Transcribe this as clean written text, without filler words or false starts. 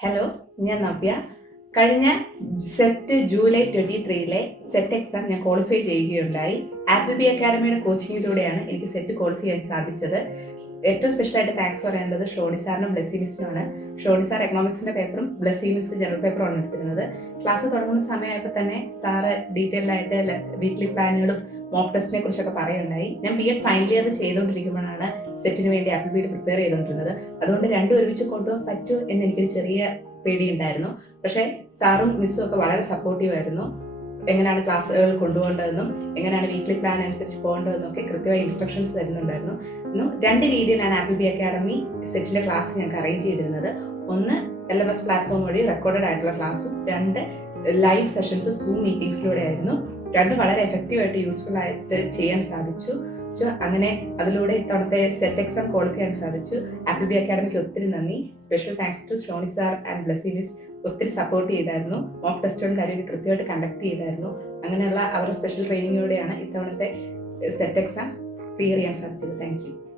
Hello, ഞാൻ നവ്യ. കഴിഞ്ഞ July 23 set exam ഞാൻ ക്വാളിഫൈ ചെയ്യുകയുണ്ടായി. ആപ്പിൾ ബി അക്കാഡമിയുടെ കോച്ചിങ്ങിലൂടെയാണ് എനിക്ക് സെറ്റ് ക്വാളിഫൈ ചെയ്യാൻ സാധിച്ചത്. ഏറ്റവും സ്പെഷ്യലായിട്ട് താങ്ക്സ് പറയേണ്ടത് ഷോണി സാറിനും ബ്ലെസ്സി മിസ്സിനുമാണ്. ഷോണി സാർ എക്കണോമിക്സിന്റെ പേപ്പറും ബ്ലെസ്സി മിസ് ജനറൽ പേപ്പറുമാണ് എടുത്തിരുന്നത്. ക്ലാസ് തുടങ്ങുന്ന സമയമായപ്പോൾ തന്നെ സാറ് ഡീറ്റെയിൽഡ് ആയിട്ട് വീക്ക്ലി പ്ലാനുകളും മോക്ക് ടെസ്റ്റിനെ കുറിച്ചൊക്കെ പറയുണ്ടായി. ഞാൻ B.Ed ഫൈനൽ ഇയർ ചെയ്തുകൊണ്ടിരിക്കുമ്പോഴാണ് സെറ്റിന് വേണ്ടി ആപ്പിൾ ബിയിൽ പ്രിപ്പയർ ചെയ്തുകൊണ്ടിരുന്നത്. അതുകൊണ്ട് രണ്ടും ഒരുമിച്ച് കൊണ്ടുപോകാൻ പറ്റുമോ എന്ന് എനിക്കൊരു ചെറിയ പേടിയുണ്ടായിരുന്നു. പക്ഷേ സാറും മിസ്സും ഒക്കെ വളരെ സപ്പോർട്ടീവ് ആയിരുന്നു. എങ്ങനെയാണ് ക്ലാസ്സുകൾ കൊണ്ടുപോകേണ്ടതെന്നും എങ്ങനെയാണ് വീക്ക്ലി പ്ലാൻ അനുസരിച്ച് പോകേണ്ടതെന്നും ഒക്കെ കൃത്യമായി ഇൻസ്ട്രക്ഷൻസ് തരുന്നുണ്ടായിരുന്നു. രണ്ട് രീതിയിലാണ് ആപ്പിൾ ബി അക്കാഡമി സെറ്റിലെ ക്ലാസ് ഞങ്ങൾക്ക് അറേഞ്ച് ചെയ്തിരുന്നത്. ഒന്ന് LMS പ്ലാറ്റ്ഫോം വഴി റെക്കോർഡഡ് ആയിട്ടുള്ള ക്ലാസ്സും, രണ്ട് ലൈവ് സെഷൻസ് സൂം മീറ്റിംഗ്സിലൂടെ ആയിരുന്നു. രണ്ടും വളരെ എഫക്റ്റീവായിട്ട് യൂസ്ഫുൾ ആയിട്ട് ചെയ്യാൻ സാധിച്ചു. അങ്ങനെ അതിലൂടെ ഇത്തവണത്തെ സെറ്റ് എക്സാം ക്വാളിഫൈ ചെയ്യാൻ സാധിച്ചു. ആപ്പിൾ ബി അക്കാഡമിക്ക് ഒത്തിരി നന്ദി. Special thanks to Shoni sir and Blessy miss. ഒത്തിരി സപ്പോർട്ട് ചെയ്തായിരുന്നു. മോക്ക് ടെസ്റ്റുകളും കാര്യമൊക്കെ കൃത്യമായിട്ട് കണ്ടക്ട് ചെയ്തായിരുന്നു. അങ്ങനെയുള്ള അവരുടെ സ്പെഷ്യൽ ട്രെയിനിങ്ങിലൂടെയാണ് ഇത്തവണത്തെ സെറ്റ് എക്സാം ക്ലിയർ ചെയ്യാൻ സാധിച്ചത്. Thank you.